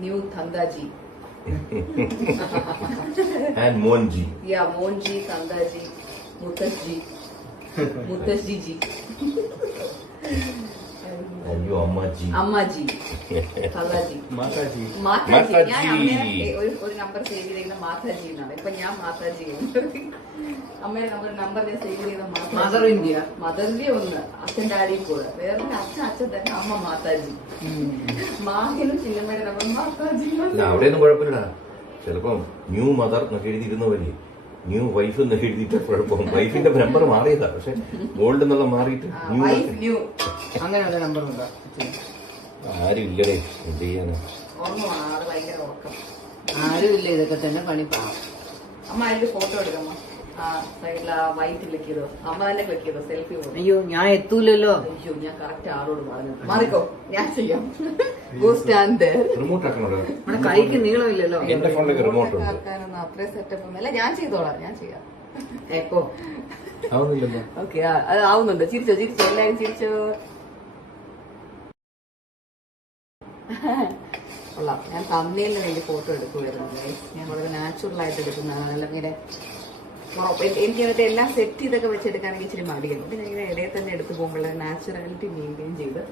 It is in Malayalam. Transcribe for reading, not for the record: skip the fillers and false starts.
New Thandaji. And Monji. Yeah, Monji, Thandaji, Mutasji, Mutasji ji. And you Ammaji. Ammaji, Thandaji. Mataji Mataji. ഞാൻ മാതാജി. അമ്മേനെ ഒരു നമ്പർ സേവ് ചെയ്തിരിക്കുന്ന മാതാജി എന്നാണ്. ഇപ്പൊ ഞാൻ മാതാജി. അമ്മയുടെ നമ്പർ ഞാൻ സേവ് ചെയ്ത മദർ ഇന്ത്യ. മദറിന്റെ ഒന്ന് അച്ഛൻ ഡാഡി കൂടെ വേറെ അച്ഛൻ തന്നെ അമ്മ മാതാജി. മാഹിനും ചിന്നമ്മയുടെ നമ്പർ മാതാജി. അല്ല അവിടെയൊന്നും കുഴപ്പമില്ല. ചിലപ്പം ന്യൂ മദർ എന്നൊക്കെ എഴുതിയിരുന്ന പോലെ ന്യൂ വൈഫ് എന്നൊക്കെ എഴുതിയിട്ട് കുഴപ്പം. വൈഫിന്റെ നമ്പർ മാറിയതാ, പക്ഷെ ഗോൾഡ് എന്നുള്ള മാറിയിട്ട് ന്യൂ അങ്ങനെയുള്ള നമ്പർ ഉണ്ടോ? ആരും ഇല്ലടേ, എന്ത് ചെയ്യാനാ. ഓർമ്മമാണ് ആള് ഭയങ്കര ഉറക്കം. ആരുമില്ല, ഇതൊക്കെ തന്നെ പണിപ്പാ. അമ്മ അതിന്റെ ഫോട്ടോ എടുക്കമ്മ. ആ സൈഡിൽ ആ വൈറ്റ് ക്ലിക്ക് ചെയ്തോ, അമ്മ തന്നെ ക്ലിക്ക് ചെയ്തോ, സെൽഫി പോലും. അയ്യോ ഞാൻ എത്തൂലല്ലോ. അയ്യോ ഞാൻ കറക്റ്റ് ആളോട് പറഞ്ഞു മാറിക്കോ, ഞാൻ ചെയ്യാം. Go stand there. റിമോട്ട് ആക്കണോ? നമ്മുടെ കൈക്ക് നീളമില്ലല്ലോ. എന്റെ ഫോണിലേക്ക് റിമോട്ട് ഉണ്ട്. ആക്കാനൊന്നും അത്രയും സെറ്റപ്പ് ഒന്നും അല്ല. ഞാൻ ചെയ്തോളാം, ഞാൻ ചെയ്യാം. എപ്പോ? ആവുന്നില്ലല്ലോ. ഓക്കെ, അത് ആവുന്നുണ്ട്. ചിരിച്ചോ ചിരിച്ചോ, എല്ലാരും ചിരിച്ചോ. കൊള്ളാം. ഞാൻ തമ്മിലിന് വേണ്ടി ഫോട്ടോ എടുക്കുമായിരുന്നു. ഞാൻ വളരെ നാച്ചുറൽ ആയിട്ട് എടുക്കുന്നതാണ്. അല്ലെങ്കിൽ എനിക്ക് മറ്റേ എല്ലാം സെറ്റ് ചെയ്തൊക്കെ വെച്ചെടുക്കാനെങ്കിൽ ഇച്ചിരി മടിയാണ്. പിന്നെ ഇങ്ങനെ ഇടയിൽ തന്നെ എടുത്തു പോകുമ്പോൾ നാച്ചുറാലിറ്റി മെയിൻറ്റെയിൻ ചെയ്ത്